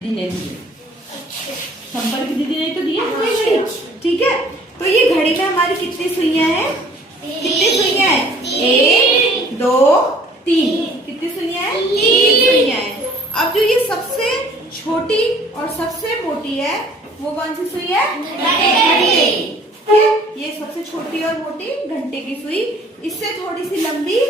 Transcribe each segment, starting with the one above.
ले लिए संपर्क दीदी ने तो दिया हमारी घड़ी। ठीक है, तो ये घड़ी में हमारी कितनी सुइयां हैं? कितनी सुइयां हैं? 1 2 3। कितनी सुइयां हैं? 3 सुइयां हैं। अब जो ये सबसे छोटी और सबसे मोटी है वो कौन सी सुई है? घंटे की। ये सबसे छोटी और मोटी घंटे की सुई, इससे थोड़ी सी लंबी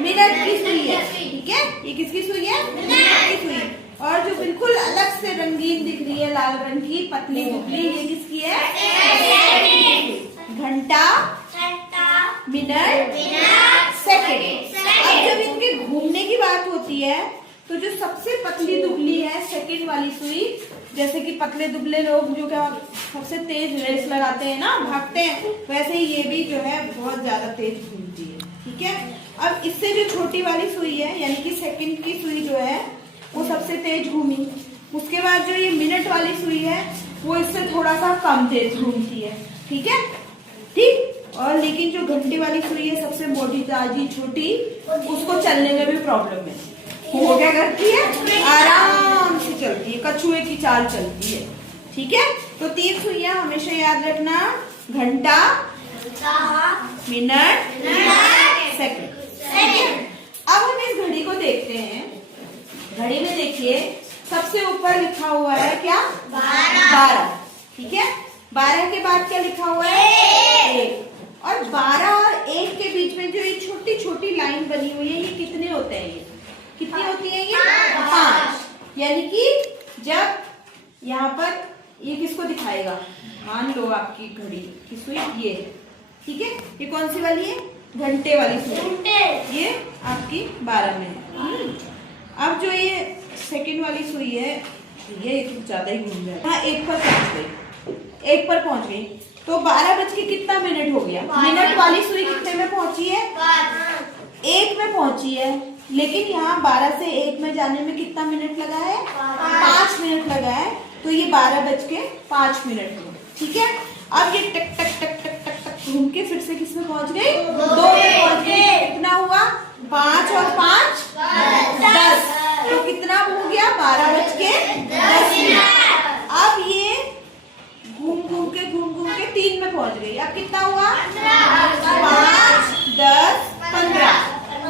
मिनट की सुई है। ठीक है, ये किसकी सुई है? मिनट की सुई। और जो बिल्कुल अलग से रंगीन दिख रही है लाल रंग की पतली दुबली, ये किसकी है? घंटा, मिनट, सेकंड। अब जब इनके घूमने की बात होती है तो जो सबसे पतली दुबली है सेकंड वाली सुई, जैसे कि पतले दुबले लोग जो क्या सबसे तेज रेस लगाते हैं ना, भागते हैं, वैसे ही ये भी जो है बहुत ज्यादा तेज घूमती है। ठीक है, अब इससे जो छोटी वाली सुई है यानी कि सेकंड की सुई जो है वो सबसे तेज घूमी। उसके बाद जो ये मिनट वाली सुई है वो इससे थोड़ा सा कम तेज घूमती है। ठीक है, ठीक। और लेकिन जो घंटे वाली सुई है सबसे मोटी ताजी छोटी, उसको चलने में भी प्रॉब्लम है। वो क्या करती है? आराम से चलती है, कछुए की चाल चलती है। ठीक है, तो 3 सुइयां हमेशा याद रखना, घंटा, मिनट, सेकंड। अब हम इस घड़ी को देखते हैं। घड़ी में देखिए सबसे ऊपर लिखा हुआ है क्या? 12। ठीक है, 12 के बाद क्या लिखा हुआ है? 1। और 12 और 1 के बीच में जो ये छोटी छोटी लाइन बनी हुई है, ये कितने होते हैं? ये कितनी होती है? ये 5। यानी कि जब यहाँ पर ये किसको दिखाएगा? मान लो आपकी घड़ी की सुई ये, ठीक है, ये कौन सी वाली है? घंटे वाली सुई, ये आपकी 12 में है। अब जो ये सेकंड वाली सुई है ये कुछ ज्यादा ही घूम जाए। हाँ, 1 पर पहुंच गई, 1 पर पहुंच गई तो 12 बज के कितना मिनट हो गया? मिनट वाली सुई कितने में पहुंची है? 1 में पहुंची है। लेकिन यहाँ 12 से 1 में जाने में कितना मिनट लगा है? 5 मिनट लगा है। तो ये 12 बज के 5 मिनट हुए। ठीक है, अब ये टक टक टक टक टक टक घूम के फिर से किसमें पहुंच गई? 2 में पहुंच गई। कितना हुआ? 5 और 5 10। तो कितना हो गया? 12 बज के 10 मिनट। अब ये घूम घूम के 3 में पहुंच गई। अब कितना हुआ? 5 10 15।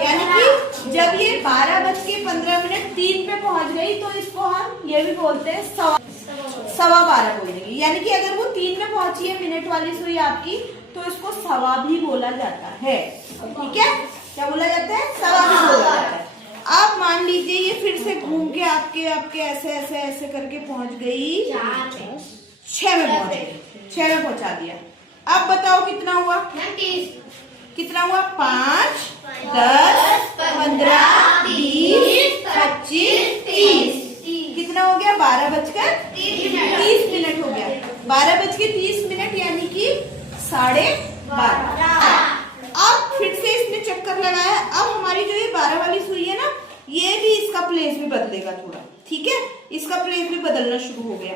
यानी कि जब ये 12 बज के 15 मिनट 3 पे पहुंच गई तो इसको हम ये भी बोलते हैं 12:15 बोल देंगे। यानी कि अगर वो 3 में पहुंची है मिनट वाली सुई आपकी, तो इसको सवा भी बोला जाता है। ठीक है, क्या बोला जाता है? सवा भी बोला जाता है। आप मान लीजिए ये फिर से घूम के आपके ऐसे ऐसे ऐसे करके पहुंच गई 6 में पहुंच गई, 6 में पहुंचा दिया। अब बताओ कितना हुआ? कितना हुआ? 5 10 15 20 25 30। कितना हो गया? 12 बजकर 30 मिनट हो गया। 12 बज के 30 मिनट यानी कि 12:30। अब फिर से इसने चक्कर लगाया। अब हमारी जो ये 12 वाली सुई है ना, ये भी इसका प्लेस भी बदलेगा थोड़ा। ठीक है, इसका प्लेस भी बदलना शुरू हो गया।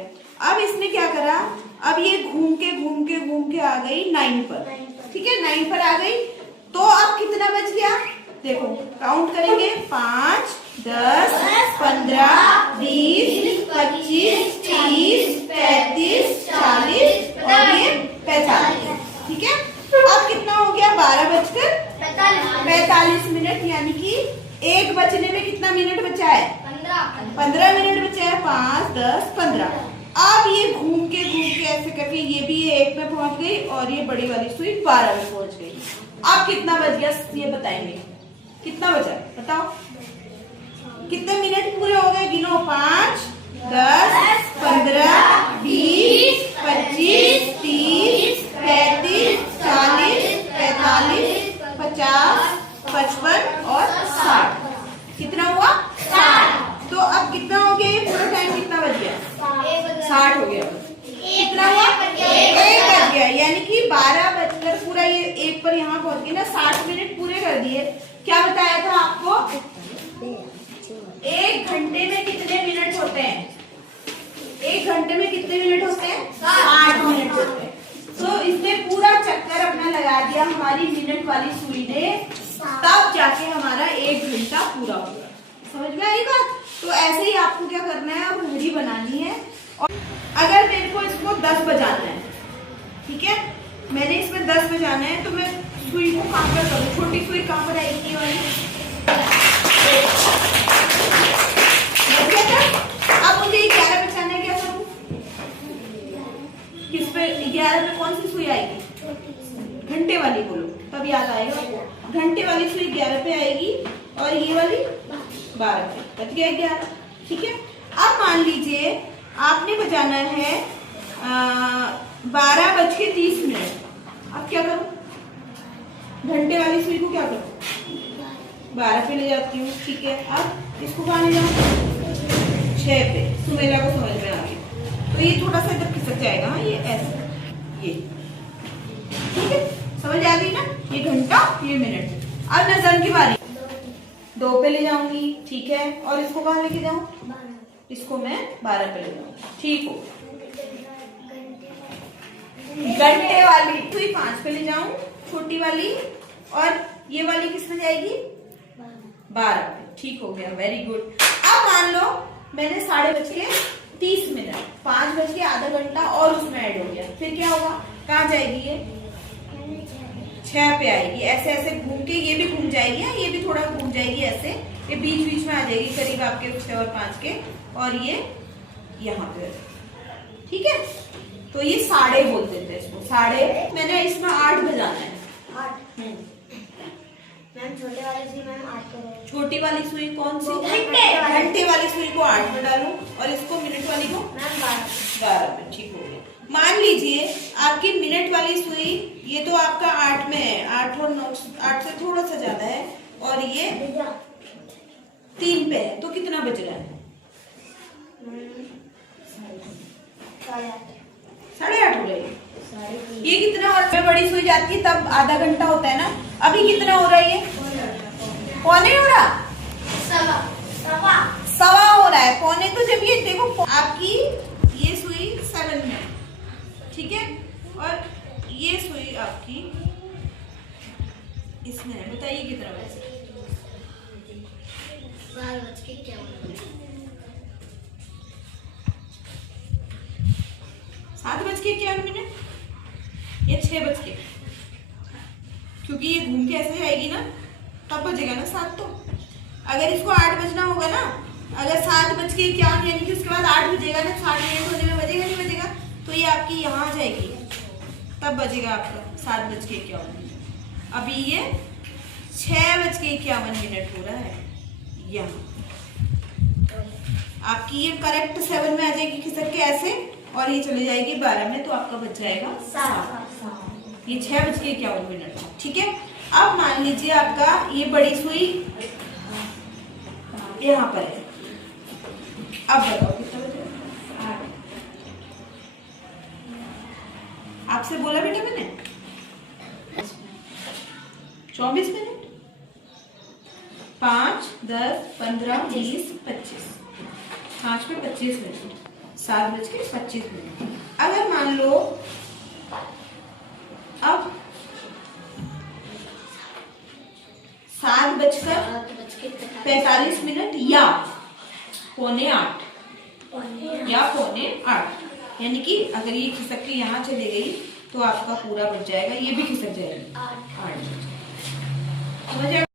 अब इसने क्या करा? अब ये घूम के आ गई 9 पर। ठीक है, 9 पर आ गई तो अब कितना बच गया? देखो काउंट करेंगे, 5 10 15 20 25 30 35 40 और ये 45। ठीक है, अब कितना हो गया? 12 बजकर 45 मिनट। यानी कि 1 बजने में कितना मिनट बचा है? 15 मिनट बचा है। 5 10 15। अब ये घूम के ऐसे करके ये भी 1 में पहुंच गई और ये बड़ी वाली सुई 12 में पहुंच गई। अब कितना बच गया ये बताएंगे? कितना बचा बताओ? कितने मिनट पूरे हो गए? गिनो, 5 10 15 20 25 30 35 40 45 50 55 और 60। कितना हुआ? 60। तो अब कितना हो गया? ये पूरा टाइम कितना बच गया? 60 हो गया। कितना हुआ? 1 बज गया। यानी कि 12 बजकर पूरा ये 1 पर यहाँ पहुंच गई ना, 60 मिनट पूरे कर दिए। क्या बताया था आपको? 1 घंटे में कितने मिनट होते हैं? 1 घंटे में कितने मिनट होते हैं? 60 मिनट होते हैं। तो इसने पूरा चक्कर अपना लगा दिया हमारी मिनट वाली सुई ने, तब जाके हमारा 1 घंटा पूरा हुआ। समझ में आई बात? तो ऐसे ही आपको क्या करना है, अब घड़ी बनानी है। और अगर मेरे को इसको 10 बजाना है, ठीक है, मैंने इसमें 10 बजाना है, तो मैं सुई को कहाँ पर करूँ, छोटी सुई कहाँ पर आएगी वाली, अब मुझे 11 बजाना है, क्या करूँ, किस पे 11 पे कौन सी सुई आएगी, घंटे वाली बोलो, तब याद आएगा। घंटे वाली सुई 11 पे आएगी और ये वाली 12 पे, बच गया 11, ठीक है। अब मान लीजिए आपने बजाना है 12:30। अब क्या करूं, घंटे वाली सुई को क्या करूं, 12 पे ले जाती हूँ, ठीक है। अब इसको कहाँ ले जाऊँ, 6 पे। सुमेला को समझ में आ गई, तो ये थोड़ा सा इधर खिसक जाएगा, ये ऐसे, ये ठीक है, समझ आ गई ना, ये घंटा ये मिनट। अब नजर की बारी, 2 पे ले जाऊंगी, ठीक है, और इसको कहाँ लेके जाऊं, इसको मैं 12 पे ले जाऊंगी, ठीक हो। घंटे वाली सुई 5 पे ले जाऊं, छोटी वाली, और ये वाली किस में जाएगी, 12 पे, ठीक हो गया, वेरी गुड। अब मान लो मैंने 12:30, 5 आधा घंटा और उसमें ऐड हो गया, फिर क्या होगा, कहाँ जाएगी ये, 6 पे आएगी, ऐसे ऐसे घूम के ये भी घूम जाएगी, ये भी थोड़ा घूम जाएगी, ऐसे ये बीच बीच में आ जाएगी, करीब आपके 6 और 5 के, और ये यहाँ पे, ठीक है। तो ये 12:30 बोलते थे इसको, 12:30। मैंने इसमें 8 बजाना है, 8। मैम छोटे वाली सुई मैम 8 करो। छोटी वाली सुई कौन सी, घंटे वाली सुई को 8 में डालूं, और इसको मिनट वाली को मैम 12 पे, ठीक हो गया। मान लीजिए आपकी मिनट वाली सुई, ये तो आपका 8 में है, 8 और 9, 8 से थोड़ा सा ज्यादा है, और ये 3 पे है, तो कितना बज रहा है, 8:30 हो रही है। ये कितना, और बड़ी सुई जाती है तब आधा घंटा होता है ना, अभी कितना हो रहा है, ये पौने हो रहा, सवा हो रहा है, पौने। तो जब ये देखो आपकी ये सुई 7 में, ठीक है, और ये सुई आपकी इसमें है, बताइए कितना बजे, 7:51, ये 6 क्योंकि ये घूम के ऐसे जाएगी ना, तब बजेगा ना 7। तो अगर इसको 8 बजना होगा ना, अगर 7:51 यानी कि उसके बाद 8 बजेगा ना, 60 मिनट होने में बजेगा नहीं बजेगा, तो ये आपकी यहाँ आ जाएगी, तब बजेगा आपका 7:51। अभी ये 6:51 हो रहा है, यहाँ आपकी ये करेक्ट 7 में आ जाएगी खिसक के ऐसे, और ये चले जाएगी 12 में, तो आपका बच जाएगा 7। ये 6:51, ठीक है। अब मान लीजिए आपका ये बड़ी सुई यहाँ पर है, अब बताओ कितना बजेगा, 8। आपसे बोला बेटा मैंने 24 मिनट, 5, 10, 15, 20, 25, 5 में 25 मिनट, 7:25। अगर मान लो अब 7:45 या 7:45 या 7:45, यानी कि अगर ये खिसक के यहाँ चली गई तो आपका पूरा बच जाएगा, ये भी खिसक जाएगी 8।